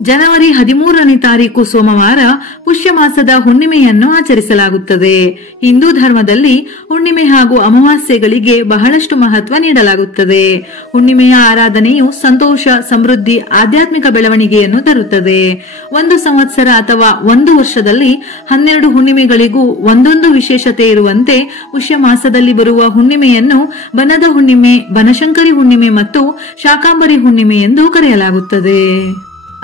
ಜನವರಿ 13ನೇ ತಾರೀಕು ಸೋಮವಾರ ಪುಷ್ಯ ಮಾಸದ ಹುಣ್ಣಿಮೆಯನ್ನು ಆಚರಿಸಲಾಗುತ್ತದೆ. ಹಿಂದೂ ಧರ್ಮದಲ್ಲಿ ಹುಣ್ಣಿಮೆ ಹಾಗೂ ಅಮಾವಾಸ್ಯೆಗಳಿಗೆ ಬಹಳಷ್ಟು ಮಹತ್ವ ನೀಡಲಾಗುತ್ತದೆ. ಹುಣ್ಣಿಮೆಯ ಆರಾಧನೆಯು ಸಂತೋಷ, ಸಮೃದ್ಧಿ, ಆಧ್ಯಾತ್ಮಿಕ ಬೆಳವಣಿಗೆಯನ್ನು ತರುತ್ತದೆ. ಒಂದು ಸಂವತ್ಸರ ಅಥವಾ ಒಂದು ವರ್ಷದಲ್ಲಿ 12 ಹುಣ್ಣಿಮೆಗಳಿಗೂ ಒಂದೊಂದು ವಿಶೇಷತೆ ಇರುವಂತೆ ಪುಷ್ಯ ಮಾಸದಲ್ಲಿ ಬರುವ ಹುಣ್ಣಿಮೆಯನ್ನು ಬನದ ಹುಣ್ಣಿಮೆ, ಬನಶಂಕರಿ ಹುಣ್ಣಿಮೆ ಮತ್ತು ಶಾಕಾಂಬರಿ ಹುಣ್ಣಿಮೆ ಎಂದು ಕರೆಯಲಾಗುತ್ತದೆ.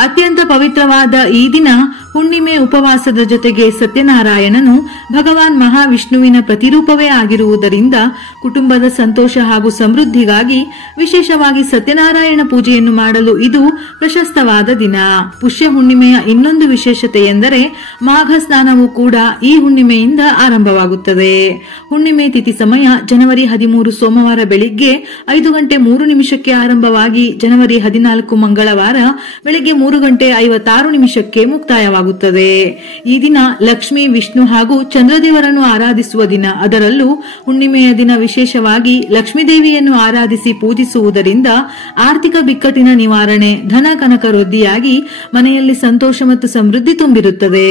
ಅತ್ಯಂತ ಪವಿತ್ರವಾದ ಈ ದಿನ ಹುಣ್ಣಿಮೆ ಉಪವಾಸದ ಜೊತೆಗೆ ಸತ್ಯನಾರಾಯಣನು ಭಗವಾನ್ ಮಹಾವಿಷ್ಣುವಿನ ಪ್ರತಿರೂಪವೇ ಆಗಿರುವುದರಿಂದ ಕುಟುಂಬದ ಸಂತೋಷ ಹಾಗೂ ಸಮೃದ್ಧಿಗಾಗಿ ವಿಶೇಷವಾಗಿ ಸತ್ಯನಾರಾಯಣ ಪೂಜೆಯನ್ನು ಮಾಡಲು ಇದು ಪ್ರಶಸ್ತವಾದ ದಿನ. ಪುಷ್ಯ ಹುಣ್ಣಿಮೆಯ ಇನ್ನೊಂದು ವಿಶೇಷತೆ ಎಂದರೆ ಮಾಘ ಸ್ನಾನವೂ ಕೂಡ ಈ ಹುಣ್ಣಿಮೆಯಿಂದ ಆರಂಭವಾಗುತ್ತದೆ. ಹುಣ್ಣಿಮೆ ತಿಥಿ ಸಮಯ ಜನವರಿ 13 ಸೋಮವಾರ ಬೆಳಿಗ್ಗೆ 5:03 ಆರಂಭವಾಗಿ ಜನವರಿ 14 ಮಂಗಳವಾರ ಬೆಳಿಗ್ಗೆ 3:56 ಮುಕ್ತಾಯವಾಗುತ್ತದೆ. ಈ ದಿನ ಲಕ್ಷ್ಮಿ, ವಿಷ್ಣು ಹಾಗೂ ಚಂದ್ರದೇವರನ್ನು ಆರಾಧಿಸುವ ದಿನ. ಅದರಲ್ಲೂ ಹುಣ್ಣಿಮೆಯ ದಿನ ವಿಶೇಷವಾಗಿ ಲಕ್ಷ್ಮೀದೇವಿಯನ್ನು ಆರಾಧಿಸಿ ಪೂಜಿಸುವುದರಿಂದ ಆರ್ಥಿಕ ಬಿಕ್ಕಟ್ಟಿನ ನಿವಾರಣೆ, ಧನ ಕನಕ ವೃದ್ಧಿಯಾಗಿ ಮನೆಯಲ್ಲಿ ಸಂತೋಷ ಮತ್ತು ಸಮೃದ್ಧಿ ತುಂಬಿರುತ್ತದೆ.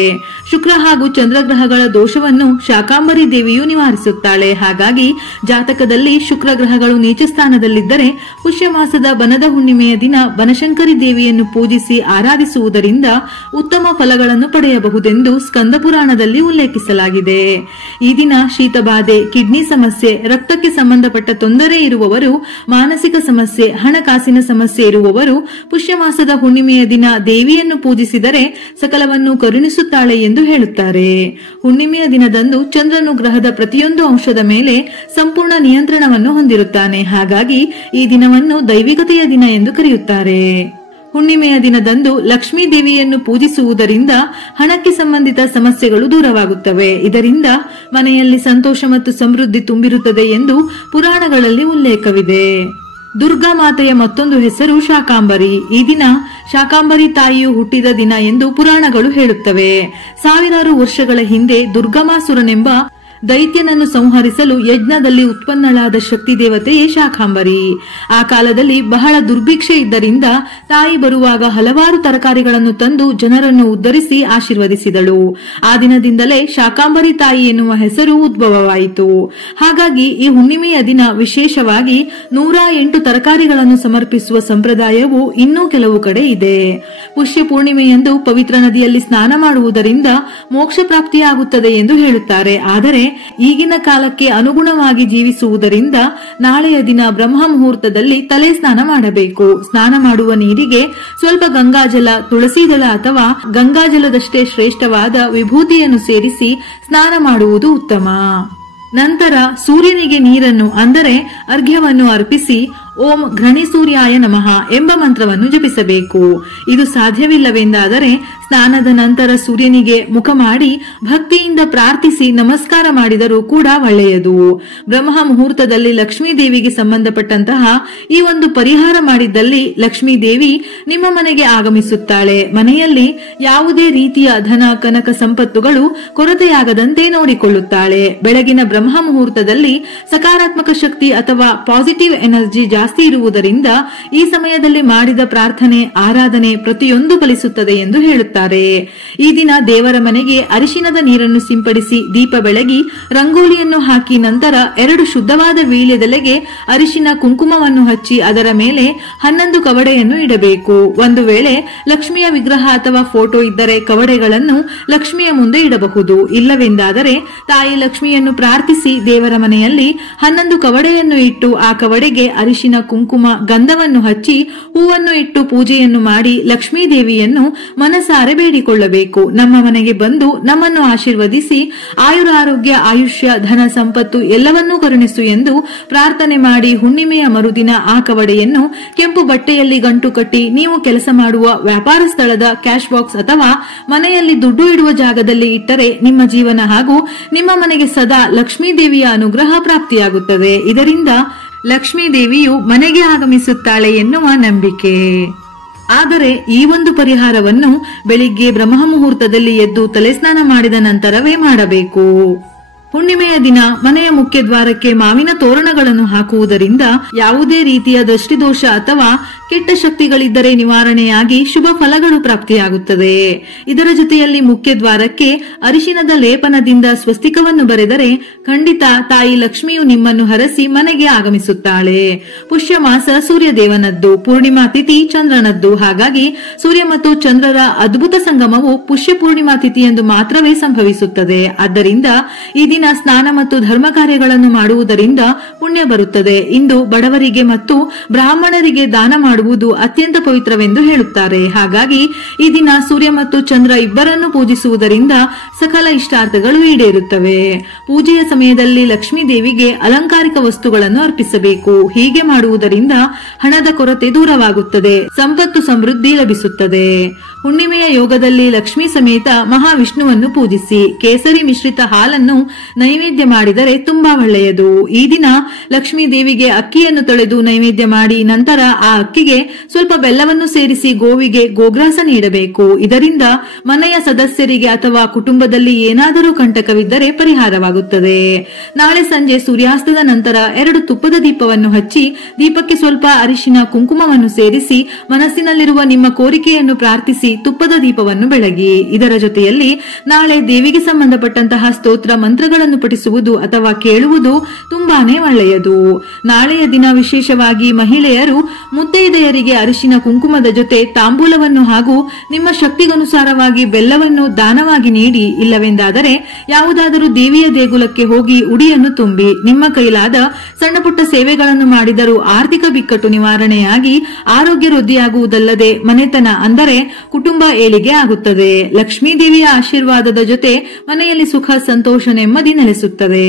ಶುಕ್ರ ಹಾಗೂ ಚಂದ್ರಗ್ರಹಗಳ ದೋಷವನ್ನು ಶಾಕಾಂಬರಿ ದೇವಿಯು ನಿವಾರಿಸುತ್ತಾಳೆ. ಹಾಗಾಗಿ ಜಾತಕದಲ್ಲಿ ಶುಕ್ರ ಗ್ರಹಗಳು ನೀಚ ಸ್ಥಾನದಲ್ಲಿದ್ದರೆ ಪುಷ್ಯ ಮಾಸದ ಬನದ ಹುಣ್ಣಿಮೆಯ ದಿನ ಬನಶಂಕರಿ ದೇವಿಯನ್ನು ಪೂಜಿಸಿ ಆರಾಧಿಸುವುದರಿಂದ ಉತ್ತಮ ಫಲಗಳನ್ನು ಪಡೆಯಬಹುದೆಂದು ಸ್ಕಂದ ಪುರಾಣದಲ್ಲಿ ಉಲ್ಲೇಖಿಸಲಾಗಿದೆ. ಈ ದಿನ ಶೀತಬಾಧೆ, ಕಿಡ್ನಿ ಸಮಸ್ಯೆ, ರಕ್ತಕ್ಕೆ ಸಂಬಂಧಪಟ್ಟ ತೊಂದರೆ ಇರುವವರು, ಮಾನಸಿಕ ಸಮಸ್ಯೆ, ಹಣಕಾಸಿನ ಸಮಸ್ಯೆ ಇರುವವರು ಪುಷ್ಯ ಮಾಸದ ಹುಣ್ಣಿಮೆಯ ದಿನ ದೇವಿಯನ್ನು ಪೂಜಿಸಿದರೆ ಸಕಲವನ್ನು ಕರುಣಿಸುತ್ತಾಳೆ ಎಂದು ಹೇಳುತ್ತಾರೆ. ಹುಣ್ಣಿಮೆಯ ದಿನದಂದು ಚಂದ್ರನು ಗ್ರಹದ ಪ್ರತಿಯೊಂದು ಅಂಶದ ಮೇಲೆ ಸಂಪೂರ್ಣ ನಿಯಂತ್ರಣವನ್ನು ಹೊಂದಿರುತ್ತಾನೆ. ಹಾಗಾಗಿ ಈ ದಿನವನ್ನು ದೈವಿಕತೆಯ ದಿನ ಎಂದು ಕರೆಯುತ್ತಾರೆ. ಹುಣ್ಣಿಮೆಯ ದಿನದಂದು ಲಕ್ಷ್ಮೀ ದೇವಿಯನ್ನು ಪೂಜಿಸುವುದರಿಂದ ಹಣಕ್ಕೆ ಸಂಬಂಧಿತ ಸಮಸ್ಯೆಗಳು ದೂರವಾಗುತ್ತವೆ. ಇದರಿಂದ ಮನೆಯಲ್ಲಿ ಸಂತೋಷ ಮತ್ತು ಸಮೃದ್ಧಿ ತುಂಬಿರುತ್ತದೆ ಎಂದು ಪುರಾಣಗಳಲ್ಲಿ ಉಲ್ಲೇಖವಿದೆ. ದುರ್ಗಾ ಮಾತೆಯ ಮತ್ತೊಂದು ಹೆಸರು ಶಾಕಾಂಬರಿ. ಈ ದಿನ ಶಾಕಾಂಬರಿ ತಾಯಿಯು ಹುಟ್ಟಿದ ದಿನ ಎಂದು ಪುರಾಣಗಳು ಹೇಳುತ್ತವೆ. ಸಾವಿರಾರು ವರ್ಷಗಳ ಹಿಂದೆ ದುರ್ಗಮಾಸುರನೆಂಬ ದೈತ್ಯನನ್ನು ಸಂಹರಿಸಲು ಯಜ್ಞದಲ್ಲಿ ಉತ್ಪನ್ನಳಾದ ಶಕ್ತಿ ದೇವತೆಯೇ ಶಾಕಾಂಬರಿ. ಆ ಕಾಲದಲ್ಲಿ ಬಹಳ ದುರ್ಭಿಕ್ಷೆ ಇದ್ದರಿಂದ ತಾಯಿ ಬರುವಾಗ ಹಲವಾರು ತರಕಾರಿಗಳನ್ನು ತಂದು ಜನರನ್ನು ಉದ್ಧರಿಸಿ ಆಶೀರ್ವದಿಸಿದಳು. ಆ ದಿನದಿಂದಲೇ ಶಾಕಾಂಬರಿ ತಾಯಿ ಎನ್ನುವ ಹೆಸರು ಉದ್ಭವವಾಯಿತು. ಹಾಗಾಗಿ ಈ ಹುಣ್ಣಿಮೆಯ ದಿನ ವಿಶೇಷವಾಗಿ 108 ತರಕಾರಿಗಳನ್ನು ಸಮರ್ಪಿಸುವ ಸಂಪ್ರದಾಯವು ಇನ್ನೂ ಕೆಲವು ಕಡೆ ಇದೆ. ಪುಷ್ಯ ಪೂರ್ಣಿಮೆಯಂದು ಪವಿತ್ರ ನದಿಯಲ್ಲಿ ಸ್ನಾನ ಮಾಡುವುದರಿಂದ ಮೋಕ್ಷ ಪ್ರಾಪ್ತಿಯಾಗುತ್ತದೆ ಎಂದು ಹೇಳುತ್ತಾರೆ. ಆದರೆ ಈಗಿನ ಕಾಲಕ್ಕೆ ಅನುಗುಣವಾಗಿ ಜೀವಿಸುವುದರಿಂದ ನಾಳೆಯ ದಿನ ಬ್ರಹ್ಮ ಮುಹೂರ್ತದಲ್ಲಿ ತಲೆ ಸ್ನಾನ ಮಾಡಬೇಕು. ಸ್ನಾನ ಮಾಡುವ ನೀರಿಗೆ ಸ್ವಲ್ಪ ಗಂಗಾಜಲ, ತುಳಸಿ ದಳ ಅಥವಾ ಗಂಗಾಜಲದಷ್ಟೇ ಶ್ರೇಷ್ಠವಾದ ವಿಭೂತಿಯನ್ನು ಸೇರಿಸಿ ಸ್ನಾನ ಮಾಡುವುದು ಉತ್ತಮ. ನಂತರ ಸೂರ್ಯನಿಗೆ ನೀರನ್ನು ಅಂದರೆ ಅರ್ಘ್ಯವನ್ನು ಅರ್ಪಿಸಿ ಓಂ ಘೃಣಿಸೂರ್ಯಾಯ ನಮಃ ಎಂಬ ಮಂತ್ರವನ್ನು ಜಪಿಸಬೇಕು. ಇದು ಸಾಧ್ಯವಿಲ್ಲವೆಂದಾದರೆ ಸ್ನಾನದ ನಂತರ ಸೂರ್ಯನಿಗೆ ಮುಖ ಮಾಡಿ ಭಕ್ತಿಯಿಂದ ಪ್ರಾರ್ಥಿಸಿ ನಮಸ್ಕಾರ ಮಾಡಿದರೂ ಕೂಡ ಒಳ್ಳೆಯದು. ಬ್ರಹ್ಮ ಮುಹೂರ್ತದಲ್ಲಿ ಲಕ್ಷ್ಮೀ ದೇವಿಗೆ ಸಂಬಂಧಪಟ್ಟಂತಹ ಈ ಒಂದು ಪರಿಹಾರ ಮಾಡಿದ್ದಲ್ಲಿ ಲಕ್ಷ್ಮೀ ದೇವಿ ನಿಮ್ಮ ಮನೆಗೆ ಆಗಮಿಸುತ್ತಾಳೆ. ಮನೆಯಲ್ಲಿ ಯಾವುದೇ ರೀತಿಯ ಧನ ಕನಕ ಸಂಪತ್ತುಗಳು ಕೊರತೆಯಾಗದಂತೆ ನೋಡಿಕೊಳ್ಳುತ್ತಾಳೆ. ಬೆಳಗಿನ ಬ್ರಹ್ಮ ಮುಹೂರ್ತದಲ್ಲಿ ಸಕಾರಾತ್ಮಕ ಶಕ್ತಿ ಅಥವಾ ಪಾಸಿಟಿವ್ ಎನರ್ಜಿ ಜಾಸ್ತಿ ಇರುವುದರಿಂದ ಈ ಸಮಯದಲ್ಲಿ ಮಾಡಿದ ಪ್ರಾರ್ಥನೆ, ಆರಾಧನೆ ಪ್ರತಿಯೊಂದು ಫಲಿಸುತ್ತದೆ ಎಂದು ಹೇಳುತ್ತಾರೆ. ಈ ದಿನ ದೇವರ ಮನೆಗೆ ಅರಿಶಿನದ ನೀರನ್ನು ಸಿಂಪಡಿಸಿ ದೀಪ ಬೆಳಗಿ ರಂಗೋಲಿಯನ್ನು ಹಾಕಿ ನಂತರ 2 ಶುದ್ಧವಾದ ವೀಳ್ಯದೆಲೆಗೆ ಅರಿಶಿನ ಕುಂಕುಮವನ್ನು ಹಚ್ಚಿ ಅದರ ಮೇಲೆ 11 ಕವಡೆಯನ್ನು ಇಡಬೇಕು. ಒಂದು ವೇಳೆ ಲಕ್ಷ್ಮಿಯ ವಿಗ್ರಹ ಅಥವಾ ಫೋಟೋ ಇದ್ದರೆ ಕವಡೆಗಳನ್ನು ಲಕ್ಷ್ಮಿಯ ಮುಂದೆ ಇಡಬಹುದು. ಇಲ್ಲವೆಂದಾದರೆ ತಾಯಿ ಲಕ್ಷ್ಮಿಯನ್ನು ಪ್ರಾರ್ಥಿಸಿ ದೇವರ ಮನೆಯಲ್ಲಿ 11 ಕವಡೆಯನ್ನು ಇಟ್ಟು ಆ ಕವಡೆಗೆ ಅರಿಶಿನ, ಕುಂಕುಮ, ಗಂಧವನ್ನು ಹಚ್ಚಿ ಹೂವನ್ನು ಇಟ್ಟು ಪೂಜೆಯನ್ನು ಮಾಡಿ ಲಕ್ಷ್ಮೀ ದೇವಿಯನ್ನು ಮನಸಾರೆ ಬೇಡಿಕೊಳ್ಳಬೇಕು. ನಮ್ಮ ಮನೆಗೆ ಬಂದು ನಮ್ಮನ್ನು ಆಶೀರ್ವದಿಸಿ ಆಯುರಾರೋಗ್ಯ, ಆಯುಷ್ಯ, ಧನ, ಸಂಪತ್ತು ಎಲ್ಲವನ್ನೂ ಕರುಣಿಸು ಎಂದು ಪ್ರಾರ್ಥನೆ ಮಾಡಿ ಹುಣ್ಣಿಮೆಯ ಮರುದಿನ ಆ ಕವಡೆಯನ್ನು ಕೆಂಪು ಬಟ್ಟೆಯಲ್ಲಿ ಗಂಟು ಕಟ್ಟಿ ನೀವು ಕೆಲಸ ಮಾಡುವ ವ್ಯಾಪಾರ ಸ್ಥಳದ ಕ್ಯಾಶ್ ಬಾಕ್ಸ್ ಅಥವಾ ಮನೆಯಲ್ಲಿ ದುಡ್ಡು ಇಡುವ ಜಾಗದಲ್ಲಿ ಇಟ್ಟರೆ ನಿಮ್ಮ ಜೀವನ ಹಾಗೂ ನಿಮ್ಮ ಮನೆಗೆ ಸದಾ ಲಕ್ಷ್ಮೀ ದೇವಿಯ ಅನುಗ್ರಹ ಪ್ರಾಪ್ತಿಯಾಗುತ್ತದೆ. ಇದರಿಂದ ಲಕ್ಷ್ಮೀ ದೇವಿಯು ಮನೆಗೆ ಆಗಮಿಸುತ್ತಾಳೆ ಎನ್ನುವ ನಂಬಿಕೆ. ಆದರೆ ಈ ಒಂದು ಪರಿಹಾರವನ್ನು ಬೆಳಿಗ್ಗೆ ಬ್ರಹ್ಮ ಮುಹೂರ್ತದಲ್ಲಿ ಎದ್ದು ತಲೆಸ್ನಾನ ಮಾಡಿದ ನಂತರವೇ ಮಾಡಬೇಕು. ಹುಣ್ಣಿಮೆಯ ದಿನ ಮನೆಯ ಮುಖ್ಯ ದ್ವಾರಕ್ಕೆ ಮಾವಿನ ತೋರಣಗಳನ್ನು ಹಾಕುವುದರಿಂದ ಯಾವುದೇ ರೀತಿಯ ದೃಷ್ಟಿದೋಷ ಅಥವಾ ಕೆಟ್ಟ ಶಕ್ತಿಗಳಿದ್ದರೆ ನಿವಾರಣೆಯಾಗಿ ಶುಭ ಫಲಗಳು ಪ್ರಾಪ್ತಿಯಾಗುತ್ತದೆ. ಇದರ ಜೊತೆಯಲ್ಲಿ ಮುಖ್ಯ ದ್ವಾರಕ್ಕೆ ಅರಿಶಿನದ ಲೇಪನದಿಂದ ಸ್ವಸ್ತಿಕವನ್ನು ಬರೆದರೆ ಖಂಡಿತ ತಾಯಿ ಲಕ್ಷ್ಮಿಯು ನಿಮ್ಮನ್ನು ಹರಸಿ ಮನೆಗೆ ಆಗಮಿಸುತ್ತಾಳೆ. ಪುಷ್ಯ ಮಾಸ ಸೂರ್ಯದೇವನದ್ದು, ಪೂರ್ಣಿಮಾ ತಿಥಿ ಚಂದ್ರನದ್ದು. ಹಾಗಾಗಿ ಸೂರ್ಯ ಮತ್ತು ಚಂದ್ರರ ಅದ್ಭುತ ಸಂಗಮವು ಪುಷ್ಯ ಪೂರ್ಣಿಮಾ ತಿಥಿಯೆಂದು ಮಾತ್ರವೇ ಸಂಭವಿಸುತ್ತದೆ. ಆದ್ದರಿಂದ ಈ ದಿನ ಸ್ನಾನ ಮತ್ತು ಧರ್ಮ ಕಾರ್ಯಗಳನ್ನು ಮಾಡುವುದರಿಂದ ಪುಣ್ಯ ಬರುತ್ತದೆ. ಇಂದು ಬಡವರಿಗೆ ಮತ್ತು ಬ್ರಾಹ್ಮಣರಿಗೆ ದಾನ ಮಾಡುವುದು ಅತ್ಯಂತ ಪವಿತ್ರವೆಂದು ಹೇಳುತ್ತಾರೆ. ಹಾಗಾಗಿ ಈ ದಿನ ಸೂರ್ಯ ಮತ್ತು ಚಂದ್ರ ಇಬ್ಬರನ್ನು ಪೂಜಿಸುವುದರಿಂದ ಸಕಲ ಇಷ್ಟಾರ್ಥಗಳು ಈಡೇರುತ್ತವೆ. ಪೂಜೆಯ ಸಮಯದಲ್ಲಿ ಲಕ್ಷ್ಮೀ ದೇವಿಗೆ ಅಲಂಕಾರಿಕ ವಸ್ತುಗಳನ್ನು ಅರ್ಪಿಸಬೇಕು. ಹೀಗೆ ಮಾಡುವುದರಿಂದ ಹಣದ ಕೊರತೆ ದೂರವಾಗುತ್ತದೆ, ಸಂಪತ್ತು ಸಮೃದ್ಧಿ ಲಭಿಸುತ್ತದೆ. ಹುಣ್ಣಿಮೆಯ ಯೋಗದಲ್ಲಿ ಲಕ್ಷ್ಮೀ ಸಮೇತ ಮಹಾವಿಷ್ಣುವನ್ನು ಪೂಜಿಸಿ ಕೇಸರಿ ಮಿಶ್ರಿತ ಹಾಲನ್ನು ನೈವೇದ್ಯ ಮಾಡಿದರೆ ತುಂಬಾ ಒಳ್ಳೆಯದು. ಈ ದಿನ ಲಕ್ಷ್ಮೀ ದೇವಿಗೆ ಅಕ್ಕಿಯನ್ನು ತೊಳೆದು ನೈವೇದ್ಯ ಮಾಡಿ ನಂತರ ಆ ಅಕ್ಕಿಗೆ ಸ್ವಲ್ಪ ಬೆಲ್ಲವನ್ನು ಸೇರಿಸಿ ಗೋವಿಗೆ ಗೋಗ್ರಾಸ ನೀಡಬೇಕು. ಇದರಿಂದ ಮನೆಯ ಸದಸ್ಯರಿಗೆ ಅಥವಾ ಕುಟುಂಬದಲ್ಲಿ ಏನಾದರೂ ಕಂಟಕವಿದ್ದರೆ ಪರಿಹಾರವಾಗುತ್ತದೆ. ನಾಳೆ ಸಂಜೆ ಸೂರ್ಯಾಸ್ತದ ನಂತರ 2 ತುಪ್ಪದ ದೀಪವನ್ನು ಹಚ್ಚಿ ದೀಪಕ್ಕೆ ಸ್ವಲ್ಪ ಅರಿಶಿನ ಕುಂಕುಮವನ್ನು ಸೇರಿಸಿ ಮನಸ್ಸಿನಲ್ಲಿರುವ ನಿಮ್ಮ ಕೋರಿಕೆಯನ್ನು ಪ್ರಾರ್ಥಿಸಿ ತುಪ್ಪದ ದೀಪವನ್ನು ಬೆಳಗಿ. ಇದರ ಜೊತೆಯಲ್ಲಿ ನಾಳೆ ದೇವಿಗೆ ಸಂಬಂಧಪಟ್ಟಂತಹ ಸ್ತೋತ್ರ ಮಂತ್ರಗಳನ್ನು ಪಠಿಸುವುದು ಅಥವಾ ಕೇಳುವುದು ತುಂಬಾನೇ ಒಳ್ಳೆಯದು. ನಾಳೆಯ ದಿನ ವಿಶೇಷವಾಗಿ ಮಹಿಳೆಯರು ಮುತ್ತೈದೆಯರಿಗೆ ಅರಿಶಿನ ಕುಂಕುಮದ ಜೊತೆ ತಾಂಬೂಲವನ್ನು ಹಾಗೂ ನಿಮ್ಮ ಶಕ್ತಿಗನುಸಾರವಾಗಿ ಬೆಲ್ಲವನ್ನು ದಾನವಾಗಿ ನೀಡಿ. ಇಲ್ಲವೆಂದಾದರೆ ಯಾವುದಾದರೂ ದೇವಿಯ ದೇಗುಲಕ್ಕೆ ಹೋಗಿ ಉಡಿಯನ್ನು ತುಂಬಿ ನಿಮ್ಮ ಕೈಲಾದ ಸಣ್ಣ ಪುಟ್ಟ ಸೇವೆಗಳನ್ನು ಮಾಡಿದರೂ ಆರ್ಥಿಕ ಬಿಕ್ಕಟ್ಟು ನಿವಾರಣೆಯಾಗಿ ಆರೋಗ್ಯ ವೃದ್ಧಿಯಾಗುವುದಲ್ಲದೆ ಮನೆತನ ಅಂದರೆ ಕುಟುಂಬ ಏಳಿಗೆ ಆಗುತ್ತದೆ. ಲಕ್ಷ್ಮೀ ದೇವಿಯ ಆಶೀರ್ವಾದದ ಜೊತೆ ಮನೆಯಲ್ಲಿ ಸುಖ ಸಂತೋಷ ನೆಮ್ಮದಿ ನೆಲೆಸುತ್ತದೆ.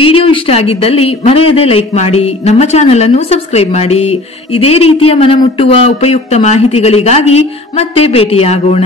ವಿಡಿಯೋ ಇಷ್ಟ ಆಗಿದ್ದಲ್ಲಿ ಮರೆಯದೆ ಲೈಕ್ ಮಾಡಿ, ನಮ್ಮ ಚಾನೆಲ್ ಅನ್ನು ಸಬ್ಸ್ಕ್ರೈಬ್ ಮಾಡಿ. ಇದೇ ರೀತಿಯ ಮನಮುಟ್ಟುವ ಉಪಯುಕ್ತ ಮಾಹಿತಿಗಳಿಗಾಗಿ ಮತ್ತೆ ಭೇಟಿಯಾಗೋಣ.